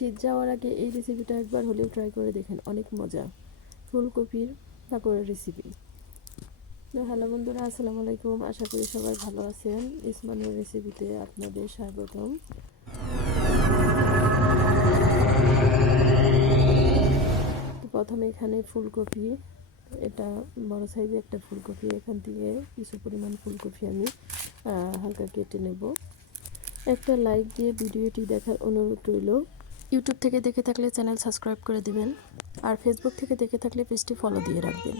শীত যাওয়ার আগে এই রেসিপিটা একবার হলেও ট্রাই করে দেখেন, অনেক মজা। ফুলকপির পাকোড়া রেসিপি। তো হ্যালো বন্ধুরা, আসসালামু আলাইকুম। আশা করি সবাই ভালো আছেন। ইসমানুর রেসিপিতে আপনাদের স্বাগতম। তো প্রথমে এখানে ফুলকপি, এটা বড় সাইজে একটা ফুলকপি, এখান থেকে কিছু পরিমাণ ফুলকপি আমি হালকা কেটে নেব। একটা লাইক দিয়ে ভিডিওটি দেখার অনুরোধ রইল। ইউটিউব থেকে দেখে থাকলে চ্যানেল সাবস্ক্রাইব করে দিবেন, আর ফেসবুক থেকে দেখে থাকলে পেজটি ফলো দিয়ে রাখবেন।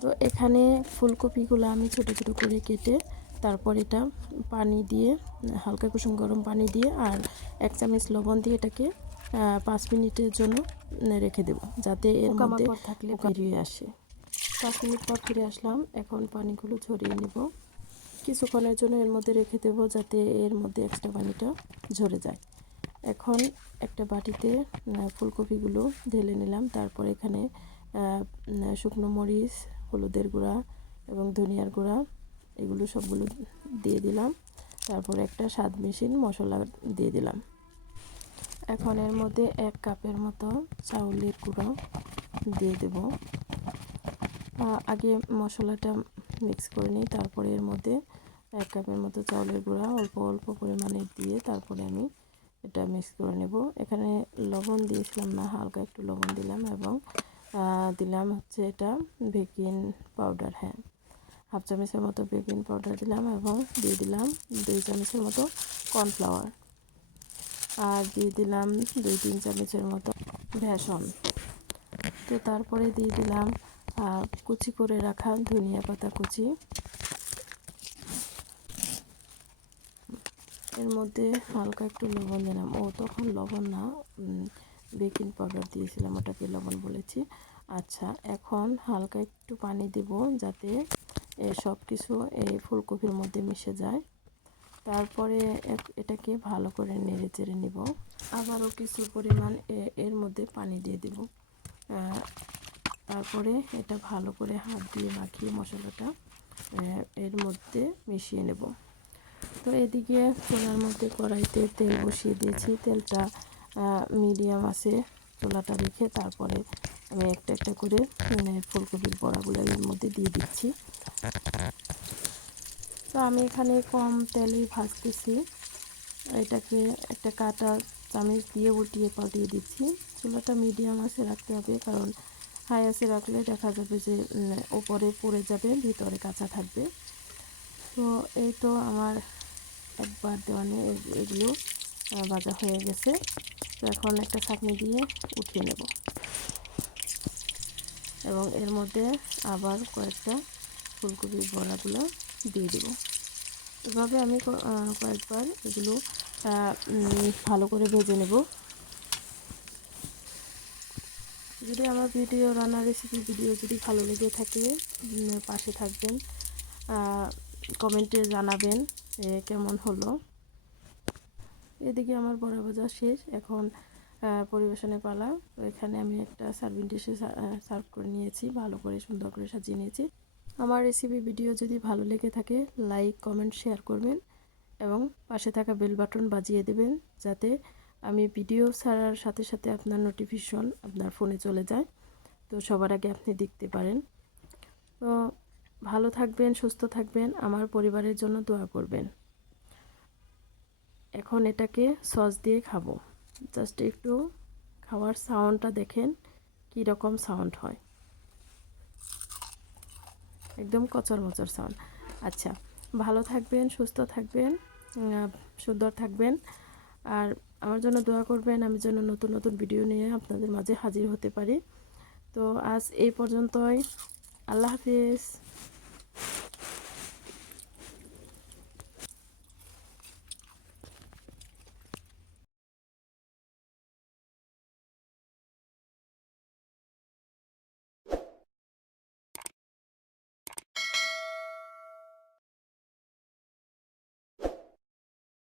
তো এখানে ফুলকপিগুলো আমি ছোট ছোট করে কেটে তারপর এটা পানি দিয়ে, হালকা কুসুম গরম পানি দিয়ে আর 1 চামচ লবণ দিয়ে এটাকে 5 মিনিটের জন্য রেখে দেব, যাতে এর মধ্যে থাকলে বেরিয়ে আসে। 5 মিনিট পর ফিরে আসলাম। এখন পানিগুলো ঝরিয়ে নেব। কিছুক্ষণের জন্য এর মধ্যে রেখে দেব, যাতে এর মধ্যে এক্সট্রা পানিটা ঝরে যায়। এখন একটা বাটিতে ফুলকপিগুলো ঢেলে নিলাম। তারপর এখানে শুকনো মরিচ, হলুদের গুঁড়া এবং ধনিয়ার গুঁড়া, এগুলো সবগুলো দিয়ে দিলাম। তারপর একটা স্বাদ মিশিয়ে মশলা দিয়ে দিলাম। এখন এর মধ্যে 1 কাপের মতো চাউলের গুঁড়ো দিয়ে দেব। আগে মশলাটা মিক্স করে নিই, তারপরে এর মধ্যে 1 কাপের মতো চাউলের গুঁড়া অল্প অল্প পরিমাণে দিয়ে তারপরে আমি এটা মিক্স করে নেব। এখানে লবণ দিয়েছিলাম না, হালকা একটু লবণ দিলাম এবং দিলাম হচ্ছে এটা বেকিং পাউডার, হ্যাঁ 1/2 চামচের মতো বেকিং পাউডার দিলাম এবং দিয়ে দিলাম 2 চামচের মতো কর্নফ্লাওয়ার, আর দিয়ে দিলাম 2-3 চামচের মতো বেসন। তো তারপরে দিয়ে দিলাম কুচি করে রাখা ধনিয়া পাতা কুচি। এর মধ্যে হালকা একটু লবণ দিলাম, তখন লবণ না, বেকিং পাউডার দিয়েছিলাম, ওটাকে লবণ বলেছি। আচ্ছা, এখন হালকা একটু পানি দেব, যাতে সব কিছু এই ফুলকপির মধ্যে মিশে যায়। তারপরে এটাকে ভালো করে নেড়ে চেড়ে নেব। আবারও কিছু পরিমাণ এর মধ্যে পানি দিয়ে দেব। তারপরে এটা ভালো করে হাত দিয়ে মাখিয়ে মশলাটা এর মধ্যে মিশিয়ে নেব। তো এদিকে চুলার মধ্যে কড়াইতে তেল বসিয়ে দিয়েছি। তেলটা মিডিয়াম আছে চুলাটা রেখে তারপরে আমি একটা একটা করে ফুলকপির বড়াগুলো এর মধ্যে দিয়ে দিচ্ছি। তো আমি এখানে কম তেলেই ভাজতেছি। এটাকে একটা কাঁটা চামচ দিয়ে উল্টিয়ে পাল্টিয়ে দিচ্ছি। চুলাটা মিডিয়াম আছে রাখতে হবে, কারণ হাই আছে রাখলে দেখা যাবে যে উপরে পুড়ে যাবে, ভিতরে কাঁচা থাকবে। তো এই তো আমার একবার দেওয়ানে এগুলো ভাজা হয়ে গেছে। তো এখন একটা ছাঁকনি দিয়ে উঠিয়ে নেব এবং এর মধ্যে আবার কয়েকটা ফুলকপির বড়াগুলো দিয়ে দেব। এভাবে আমি কয়েকবার এগুলো ভালো করে ভেজে নেব। যদি আমার ভিডিও, রান্নার রেসিপি ভিডিও যদি ভালো লেগে থাকে, পাশে থাকবেন, কমেন্টে জানাবেন কেমন হলো। এদিকে আমার বড়া ভাজা শেষ, এখন পরিবেশনের পালা। তো এখানে আমি একটা সার্ভিং ডিশে সার্ভ করে নিয়েছি, ভালো করে সুন্দর করে সাজিয়ে নিয়েছি। আমার রেসিপি ভিডিও যদি ভালো লেগে থাকে, লাইক কমেন্ট শেয়ার করবেন এবং পাশে থাকা বেল বাটন বাজিয়ে দেবেন, যাতে আমি ভিডিও ছাড়ার সাথে সাথে আপনার নোটিফিকেশন আপনার ফোনে চলে যায়, তো সবার আগে আপনি দেখতে পারেন। তো ভালো থাকবেন, সুস্থ থাকবেন, আমার পরিবারের জন্য দোয়া করবেন। এখন এটাকে সস দিয়ে খাবো। জাস্ট একটু খাওয়ার সাউন্ডটা দেখেন কী রকম সাউন্ড হয়, একদম কচর মচর সাউন্ড। আচ্ছা, ভালো থাকবেন, সুস্থ থাকবেন, সুন্দর থাকবেন, আর আমার জন্য দোয়া করবেন, আমি যেন নতুন নতুন ভিডিও নিয়ে আপনাদের মাঝে হাজির হতে পারি। তো আজ এই পর্যন্তই। আল্লাহ হাফিজ।